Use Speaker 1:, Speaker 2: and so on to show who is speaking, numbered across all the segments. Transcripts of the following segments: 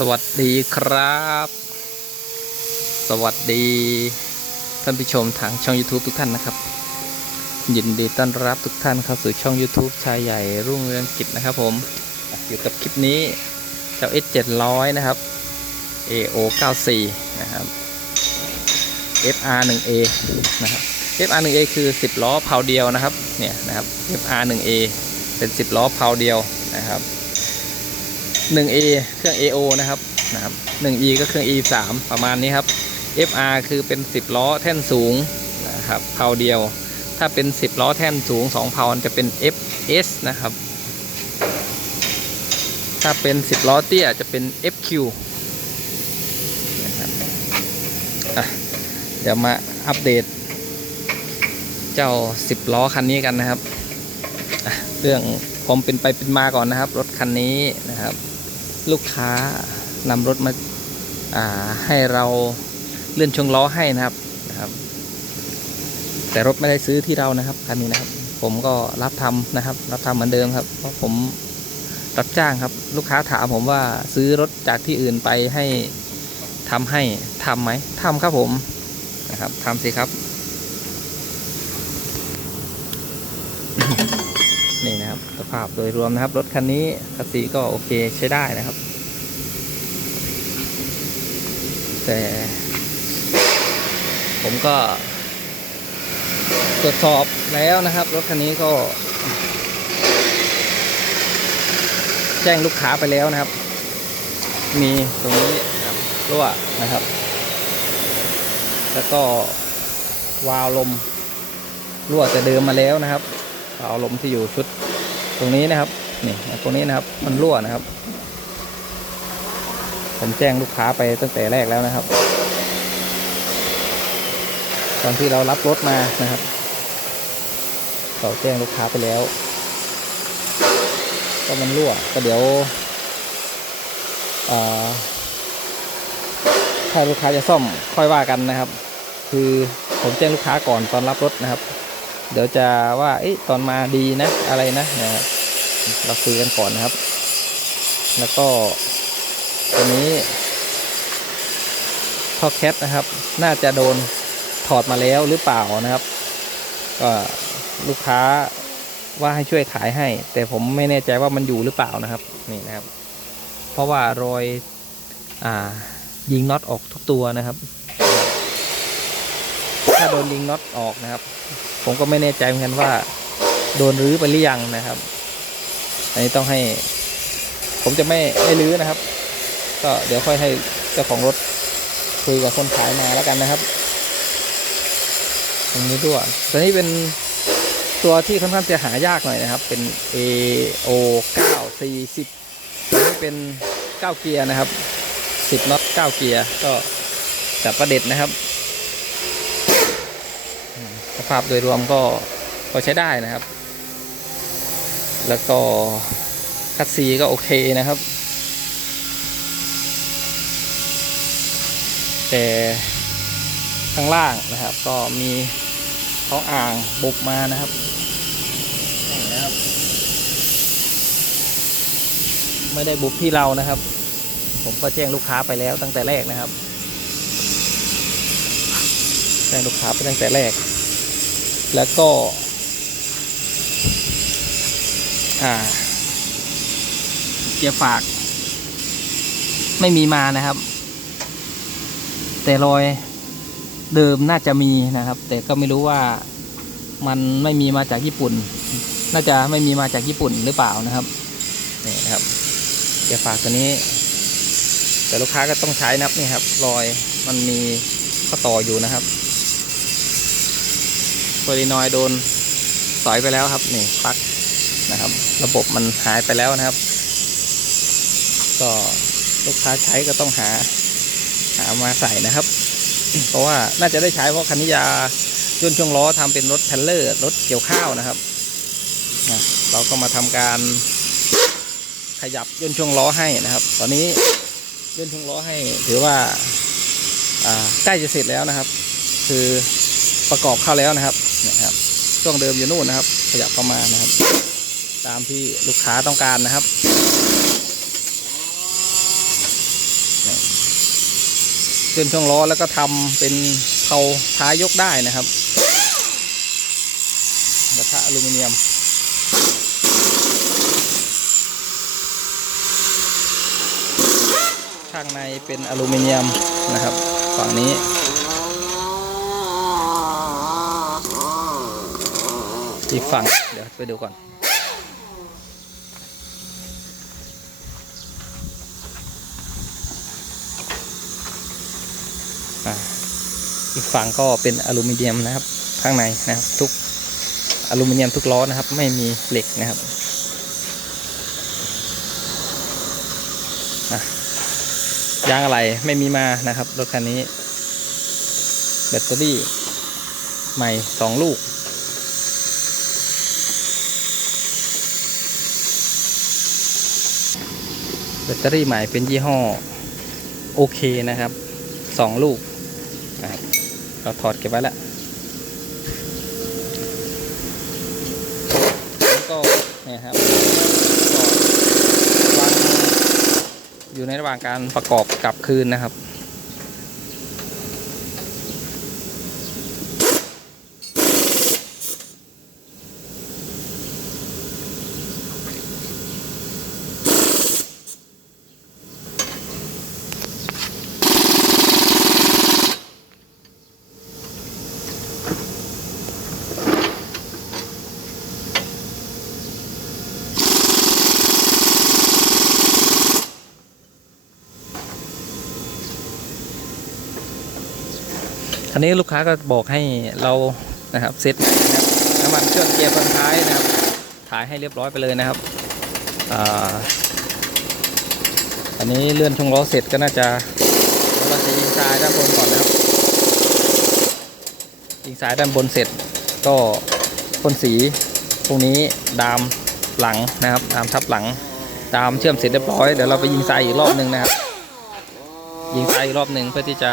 Speaker 1: สวัสดีครับ สวัสดีท่านผู้ชมทางช่อง YouTube ทุกท่านนะครับ ยินดีต้อนรับทุกท่านเข้าสู่ช่อง YouTube ชายใหญ่รุ่งเรืองกิจนะครับผมอยู่กับคลิปนี้เจ้า S 700นะครับ AO 94นะครับ FR 1A นะครับ FR 1A คือ 10 ล้อเพาเดียวนะครับเนี่ยนะครับ FR 1A เป็น 10 ล้อเพาเดียวนะครับ 1A เครื่อง AO นะครับนะครับ 1E ก็เครื่อง E 3 ประมาณนี้ครับ FR คือเป็น 10 ล้อแท่นสูงนะครับเพาเดียว ถ้าเป็น 10 ล้อแท่นสูง 2เพาจะเป็น FS นะครับ ถ้าเป็น 10 ล้อเตี้ยจะเป็น FQ นะครับอะเดี๋ยวมาอัปเดต เจ้า 10 ล้อคันนี้กันนะครับ เรื่องผมเป็นไปเป็นมาก่อนนะครับ รถคันนี้นะครับ ลูกค้านำรถมาาให้เราเลื่อนช่วงล้อให้นะครับนะครับ แต่รถไม่ได้ซื้อที่เรานะครับคันนี้นะครับ ผมก็รับทำนะครับ รับทำเหมือนเดิมครับ เพราะผมรับจ้างครับ ลูกค้าถามผมว่าซื้อรถจากที่อื่นไปให้ทำให้ทำไหมทำครับผมนะครับทำสิครับ นะครับ สภาพโดยรวมนะครับ รถคันนี้คัสซีก็โอเคใช้ได้นะครับ แต่ ผมก็ ตรวจสอบแล้วนะครับ รถคันนี้ก็ แจ้งลูกค้าไปแล้วนะครับ มีตรงนี้นะครับรั่วนะครับ แล้วก็วาล์วลมรั่วแต่เดิมมาแล้วนะครับเอาลมที่อยู่ชุด รงนี้นะครับ นี่ตรงนี้นะครับ มันรั่วนะครับ ผมแจ้งลูกค้าไปตั้งแต่แรกแล้วนะครับ ตอนที่เรารับรถมานะครับเราแจ้งลูกค้าไปแล้ว ก็มันรั่วก็เดี๋ยวถ้าลูกค้าจะซ่อมค่อยว่ากันนะครับ คือผมแจ้งลูกค้าก่อนตอนรับรถนะครับ เดี๋ยวจะว่าอตอนมาดีนะอะไรนะนะครับ เราคุยกันก่อนนะครับ แล้วก็ตัวนี้ท่อแคทนะครับ น่าจะโดนถอดมาแล้วหรือเปล่านะครับ ก็ลูกค้าว่าให้ช่วยขายให้ แต่ผมไม่แน่ใจว่ามันอยู่หรือเปล่านะครับนี่นะครับ เพราะว่ารอยอ่ายิงน็อตออกทุกตัวนะครับ ถ้าโดนยิงน็อตออกนะครับ ผมก็ไม่แน่ใจเหมือนกันว่า โดนรื้อไปหรือยังนะครับ อันนี้ต้องให้ ผมจะไม่ไม่รื้อนะครับ ก็เดี๋ยวค่อยให้เจ้าของรถคุยกับคนขายมาแล้วกันนะครับ ตรงนี้ด้วยตัวนี้เป็นตัวที่ค่อนข้างจะหายากหน่อยนะครับ เป็น AO 9 40ตัวนี้เป็น 9 เกียร์นะครับ 10น็อต9เกียร์ก็จัดประเด็ดนะครับสภาพโดยรวมก็ก็ใช้ได้นะครับ แล้วก็คัสซีก็โอเคนะครับ แต่ข้างล่างนะครับ ก็มีท้องอ่างบุบมานะครับนี่นะครับ ไม่ได้บุบที่เรานะครับ ผมก็แจ้งลูกค้าไปแล้วตั้งแต่แรกนะครับ แจ้งลูกค้าไปตั้งแต่แรก แล้วก็ อ่า เกียร์ฝาก ไม่มีมานะครับ แต่รอยเดิมน่าจะมีนะครับ แต่ก็ไม่รู้ว่ามันไม่มีมาจากญี่ปุ่น น่าจะไม่มีมาจากญี่ปุ่นหรือเปล่านะครับนี่นะครับเกียร์ฝากตัวนี้ แต่ลูกค้าก็ต้องใช้นะครับนี่ครับ รอยมันมีข้อต่ออยู่นะครับเฟอร์ดินอยโดนสอยไปแล้วครับนี่ปลั๊ก นะครับ ระบบมันหายไปแล้วนะครับ ก็ลูกค้าใช้ก็ต้องหา หามาใส่นะครับ เพราะว่าน่าจะได้ใช้เพราะคันนิยาย่นช่วงล้อทำเป็นรถเทรลเลอร์รถเกี่ยวข้าวนะครับเราก็มาทำการขยับย่นช่วงล้อให้นะครับ ตอนนี้ย่นช่วงล้อให้ถือว่าอ่าใกล้จะเสร็จแล้วนะครับ คือประกอบเข้าแล้วนะครับนะครับ ช่วงเดิมอยู่นู่นนะครับ ขยับเข้ามานะครับ ตามที่ลูกค้าต้องการนะครับเลื่อนช่วงล้อแล้วก็ทำเป็นเผาท้ายยกได้นะครับกระทะอลูมิเนียมข้างในเป็นอลูมิเนียมนะครับ ฝั่งนี้อีกฝั่งเดี๋ยวไปดูก่อน อีกฝั่งก็เป็นอลูมิเนียมนะครับ ข้างในนะครับ ทุกอลูมิเนียมทุกล้อนะครับ ไม่มีเหล็กนะครับยางอะไรไม่มีมานะครับรถคันนี้ แบตเตอรี่ใหม่สองลูก แบตเตอรี่ใหม่เป็นยี่ห้อ โอเคนะครับสองลูก เราถอดเก็บไว้แล้วแล้วก็เนี่ยครับวางอยู่ในระหว่างการประกอบกลับคืนนะครับ ทีนี้ลูกค้าก็บอกให้เรานะครับเซตนะครับน้ำมันเครื่องเกียร์เฟืองท้ายนะครับ ถ่ายให้เรียบร้อยไปเลยนะครับอันนี้เลื่อนช่วงล้อเสร็จก็น่าจะเราจะยิงสายด้านบนก่อนนะครับ ยิงสายด้านบนเสร็จก็พ่นสีพวกนี้ดามหลังนะครับดามทับหลังดามเชื่อมเสร็จเรียบร้อยเดี๋ยวเราไปยิงสายอีกรอบหนึ่งนะครับ ยิงสายอีกรอบหนึ่งเพื่อที่จะ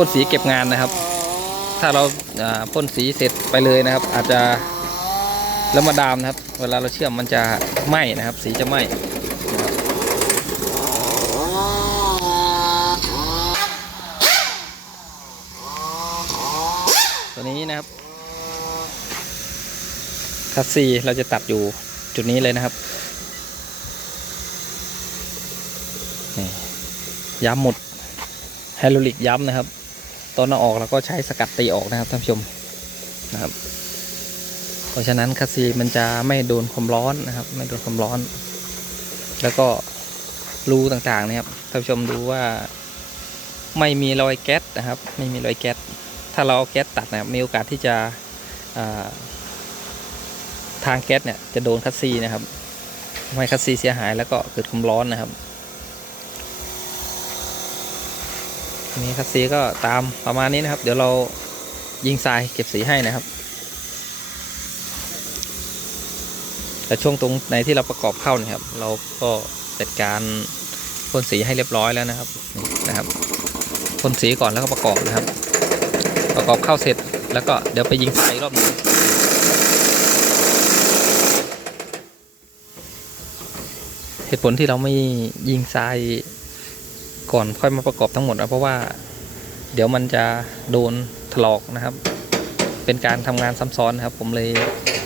Speaker 1: พ่นสีเก็บงานนะครับ ถ้าเราพ่นสีเสร็จไปเลยนะครับ อาจจะแล้วมาดามนะครับ เวลาเราเชื่อมมันจะไหม้นะครับ สีจะไหม้ตัวนี้นะครับคัสซีเราจะตัดอยู่จุดนี้เลยนะครับย้ำหมดไฮโดรลิกย้ำนะครับ ตอนเอาออกเราก็ใช้สกัดตีออกนะครับท่านผู้ชมนะครับ เพราะฉะนั้นคัสซีมันจะไม่โดนความร้อนนะครับ ไม่โดนความร้อน แล้วก็รูต่างๆนะครับท่านผู้ชมดูว่าไม่มีรอยแก๊สนะครับ ไม่มีรอยแก๊สถ้าเราเอาแก๊สตัดนะครับมีโอกาสที่จะาทางแก๊สเนี่ยจะโดนคัสซีนะครับทำให้คัสซีเสียหายแล้วก็เกิดความร้อนนะครับ นี้คัสซีก็ตามประมาณนี้นะครับ เดี๋ยวเรายิงทรายเก็บสีให้นะครับแต่ช่วงตรงในที่เราประกอบเข้านี่ครับ เราก็จัดการพ่นสีให้เรียบร้อยแล้วนะครับนะครับพ่นสีก่อนแล้วก็ประกอบนะครับ ประกอบเข้าเสร็จแล้วก็เดี๋ยวไปยิงทรายรอบหนึงเหตุผลที่เราไม่ยิงทราย ก่อนค่อยมาประกอบทั้งหมดนะเพราะว่าเดี๋ยวมันจะโดนถลอกนะครับ เป็นการทำงานซ้ำซ้อนนะครับ ผมเลย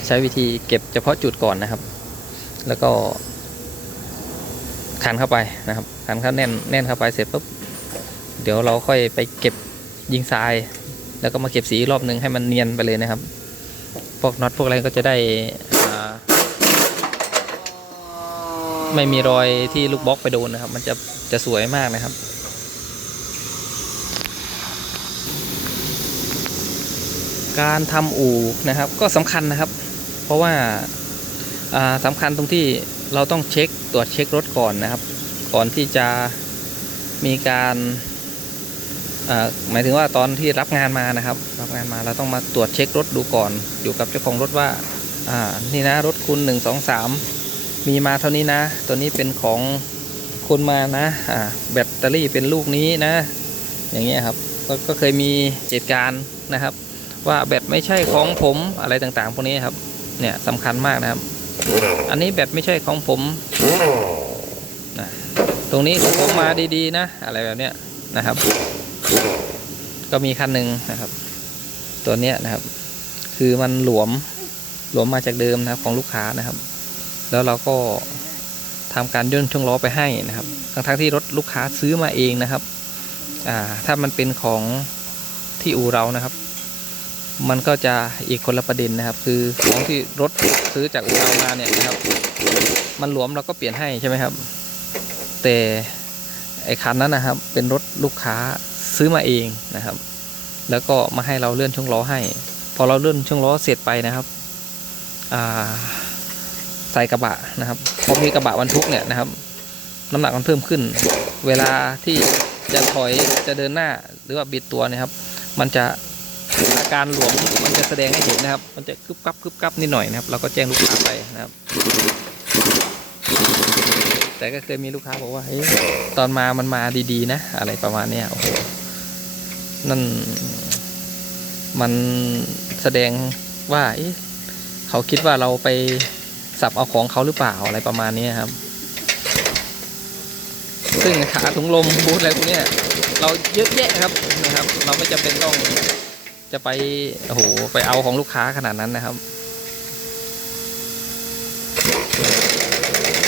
Speaker 1: ใช้วิธีเก็บเฉพาะจุดก่อนนะครับ แล้วก็ขันเข้าไปนะครับขันเข้าแน่นแน่นเข้าไปเสร็จปุ๊บเดี๋ยวเราค่อยไปเก็บยิงทราย แล้วก็มาเก็บสีรอบหนึ่งให้มันเนียนไปเลยนะครับ พวกน็อตพวกอะไรก็จะได้อ่า ไม่มีรอยที่ลูกบล็อกไปโดนนะครับ มันจะจะสวยมากนะครับ การทำอู่นะครับก็สำคัญนะครับ เพราะว่าอ่าสำคัญตรงที่เราต้องเช็คตรวจเช็ครถก่อนนะครับ ก่อนที่จะมีการหมายถึงว่าตอนที่รับงานมานะครับ รับงานมาเราต้องมาตรวจเช็ครถดูก่อน อยู่กับเจ้าของรถว่า อ่า นี่นะรถคุณหนึ่งสองสาม มีมาเท่านี้นะ ตัวนี้เป็นของคนมานะอ่าแบตเตอรี่เป็นลูกนี้นะ อย่างเงี้ยครับกก็เคยมีเหตุการณ์นะครับ ว่าแบตไม่ใช่ของผมอะไรต่างๆพวกนี้ครับ เนี่ยสำคัญมากนะครับ อันนี้แบตไม่ใช่ของผมนะตรงนี้ของผมมาดีๆนะ อะไรแบบเนี้ยนะครับ ก็มีคันหนึ่งนะครับ ตัวเนี้ยนะครับ คือมันหลวมหลวมมาจากเดิมนะครับของลูกค้านะครับ แล้วเราก็ทำการย่นช่วงล้อไปให้นะครับ ทั้งๆที่รถลูกค้าซื้อมาเองนะครับ อ่า ถ้ามันเป็นของที่อู่เรานะครับ มันก็จะอีกคนละประเด็นนะครับ คือของที่รถซื้อจากอู่เรามาเนี่ยนะครับ มันหลวมเราก็เปลี่ยนให้ใช่ไหมครับ แต่ไอ้คันนั้นนะครับ เป็นรถลูกค้าซื้อมาเองนะครับ แล้วก็มาให้เราเลื่อนช่วงล้อให้ พอเราเลื่อนช่วงล้อเสร็จไปนะครับ อ่า ใส่กระบะนะครับพอมีกระบะบรรทุกเนี่ยนะครับ น้ำหนักมันเพิ่มขึ้น เวลาที่จะถอยจะเดินหน้าหรือว่าบิดตัวนะครับ มันจะอาการหลวมมันจะแสดงให้เห็นนะครับ มันจะกึบกับกึบกับนิดหน่อยนะครับ เราก็แจ้งลูกค้าไปนะครับ แต่ก็เคยมีลูกค้าบอกว่าเฮ้ยตอนมามันมาดีๆนะ อะไรประมาณเนี้ยโอ้โหนั่นมันแสดงว่าเขาคิดว่าเราไป สับเอาของเขาหรือเปล่าอะไรประมาณนี้ครับ ซึ่งขาถุงลมบูทอะไรพวกนี้เราเยอะแยะครับนะครับ เราไม่จำเป็นต้องจะไปโอ้โหไปเอาของลูกค้าขนาดนั้นนะครับ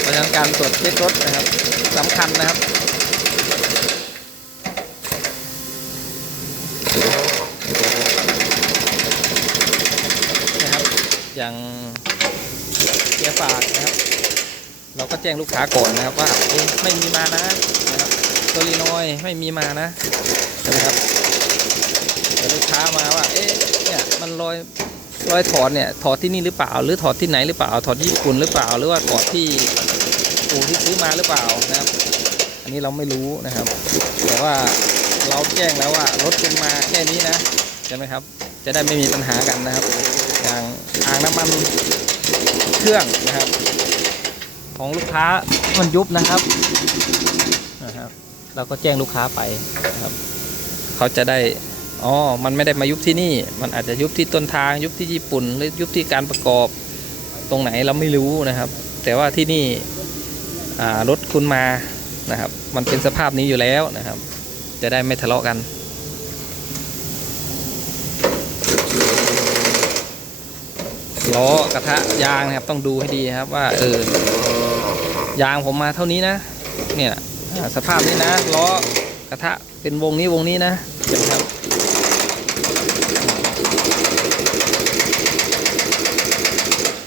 Speaker 1: เพราะฉะนั้นการตรวจเช็ครถนะครับสำคัญนะครับนะครับอย่าง เกียฝากนะครับ เราก็แจ้งลูกค้าก่อนนะครับว่าเอ๊ะไม่มีมานะนะครับตัวรีนอยไม่มีมานะใช่ไหมครับแต่ลูกค้ามาว่าเอ๊ะเนี่ยมันรอยรอยถอดเนี่ยถอดที่นี่หรือเปล่า หรือถอดที่ไหนหรือเปล่า ถอดญี่ปุ่นหรือเปล่า หรือว่าถอดที่อู่ที่ซื้อมาหรือเปล่านะครับ อันนี้เราไม่รู้นะครับ แต่ว่าเราแจ้งแล้วว่ารถคุณมาแค่นี้นะใช่ไหมครับ จะได้ไม่มีปัญหากันนะครับ อย่างอ่างน้ำมัน เครื่องนะครับ ของลูกค้ามันยุบนะครับนะครับ เราก็แจ้งลูกค้าไปนะครับ เขาจะได้อ๋อมันไม่ได้มายุบที่นี่ มันอาจจะยุบที่ต้นทาง ยุบที่ญี่ปุ่น หรือยุบที่การประกอบ ตรงไหนเราไม่รู้นะครับ แต่ว่าที่นี่รถคุณมานะครับ มันเป็นสภาพนี้อยู่แล้วนะครับ จะได้ไม่ทะเลาะกัน ล้อกระทะยางนะครับต้องดูให้ดีครับว่าเออยางผมมาเท่านี้นะ เนี่ยสภาพนี้นะล้อกระทะเป็นวงนี้วงนี้นะนไหมครับ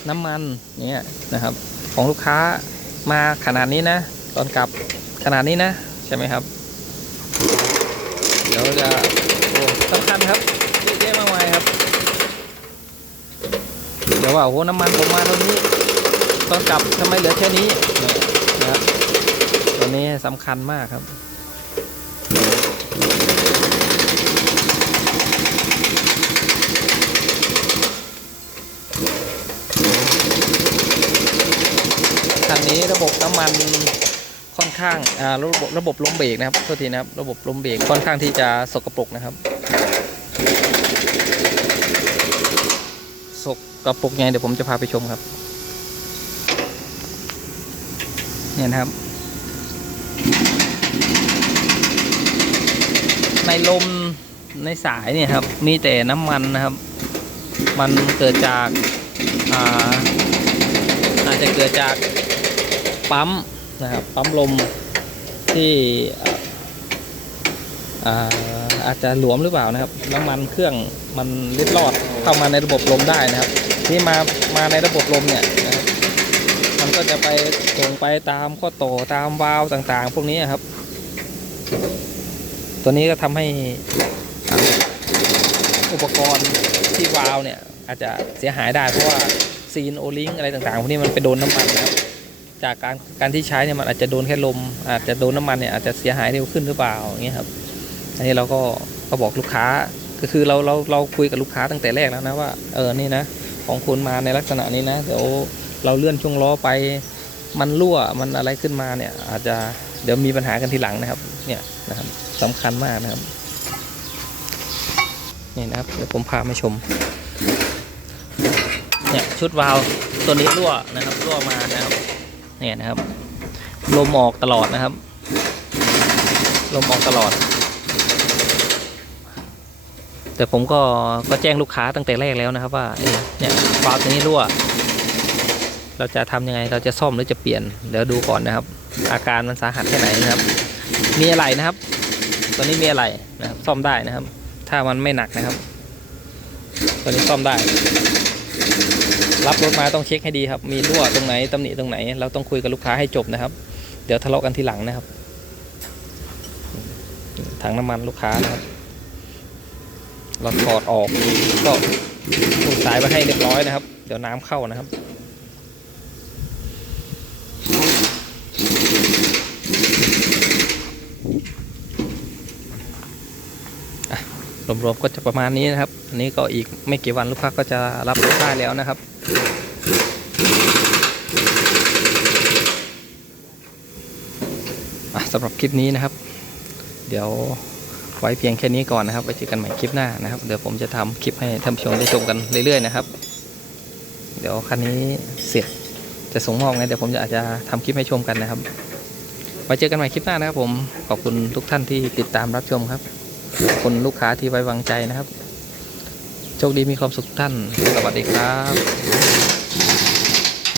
Speaker 1: น้ำมันเนี่ยนะครับ ของลูกค้ามาขนาดนี้นะ ตอนกลับขนาดนี้นะ ใช่ไหมครับ เดี๋ยวจะโอ้สำคัญครับเยอะแยะมากมายครับ เดี๋ย ว่าโอ้โหน้ำมันผมมาเท่านี้ตอนกลับทำไมเหลือแค่นี้นะครับตัวนี้สำคัญมากครับคันนี้ระบบน้ำมันค่อนข้างอ่าระบบระบบลมเบรกนะครับโทษทีนะครับระบบลมเบรกค่อนข้างที่จะสกปรกนะครับ สกปรกไงเดี๋ยวผมจะพาไปชมครับ เนี่ยนะครับ ในลมในสายเนี่ยครับ มีแต่น้ำมันนะครับ มันเกิดจากอ่าอาจจะเกิดจากปั๊มนะครับ ปั๊มลมที่อาอาอาจจะหลวมหรือเปล่านะครับ น้ำมันเครื่องมันเล็ดลอดเข้ามาในระบบลมได้นะครับ ที่มามาในระบบลมเนี่ยนะครับมันก็จะไปส่งไปตามข้อต่อตามวาล์วต่างๆ พวกนี้ครับ ตัวนี้ก็ทำให้อุปกรณ์ที่วาล์วเนี่ยอาจจะเสียหายได้เพราะว่าซีนโอลิงอะไรต่างๆพวกนี้มันไปโดนน้ำมันนะครับจากการการที่ใช้เนี่ยมันอาจจะโดนแค่ลม อาจจะโดนน้ำมันเนี่ยอาจจะเสียหายเร็วขึ้นหรือเปล่าอย่างเงี้ยครับอันนี้เราก็ก็บอกลูกค้าก็คือเราเราเราคุยกับลูกค้าตั้งแต่แรกแล้วนะว่าเออนี่นะ ของคุณมาในลักษณะนี้นะเดี๋ยวเราเลื่อนช่วงล้อไป มันรั่วมันอะไรขึ้นมาเนี่ย อาจจะเดี๋ยวมีปัญหากันทีหลังนะครับ เนี่ยนะครับสำคัญมากนะครับนี่นะครับเดี๋ยวผมพามาชมเนี่ยชุดวาล์วตัวนี้รั่วนะครับรั่วมานะครับเนี่ยนะครับ ลมออกตลอดนะครับ ลมออกตลอด แต่ผมก็ก็แจ้งลูกค้าตั้งแต่แรกแล้วนะครับว่าเนี่ยวาวตัวนี้รั่ว เราจะทำยังไงเราจะซ่อมหรือจะเปลี่ยนเดี๋ยวดูก่อนนะครับ อาการมันสาหัสแค่ไหนนะครับ มีอะไรนะครับ ตัวนี้มีอะไรนะครับซ่อมได้นะครับ ถ้ามันไม่หนักนะครับ ตัวนี้ซ่อมได้ รับรถมาต้องเช็คให้ดีครับ มีรั่วตรงไหนตำหนิตรงไหน เราต้องคุยกับลูกค้าให้จบนะครับ เดี๋ยวทะเลาะกันทีหลังนะครับถังน้ำมันลูกค้านะครับ เราถอดออกก็ผูกสายไว้ให้เรียบร้อยนะครับ เดี๋ยวน้ำเข้านะครับรวมๆก็จะประมาณนี้นะครับ อันนี้ก็อีกไม่กี่วันลูกค้าก็จะรับรถได้แล้วนะครับ สำหรับคลิปนี้นะครับ เดี๋ยว ไว้เพียงแค่นี้ก่อนนะครับ ไว้เจอกันใหม่คลิปหน้านะครับ เดี๋ยวผมจะทำคลิปให้ท่านผู้ชมได้ชมกันเรื่อยๆนะครับ เดี๋ยวคันนี้เสร็จจะส่งมอบไงเดี๋ยวผมจะอาจจะทำคลิปให้ชมกันนะครับ ไว้เจอกันใหม่คลิปหน้านะครับผม ขอบคุณทุกท่านที่ติดตามรับชมครับคุณลูกค้าที่ไว้วางใจนะครับ โชคดีมีความสุขท่าน สวัสดีครับ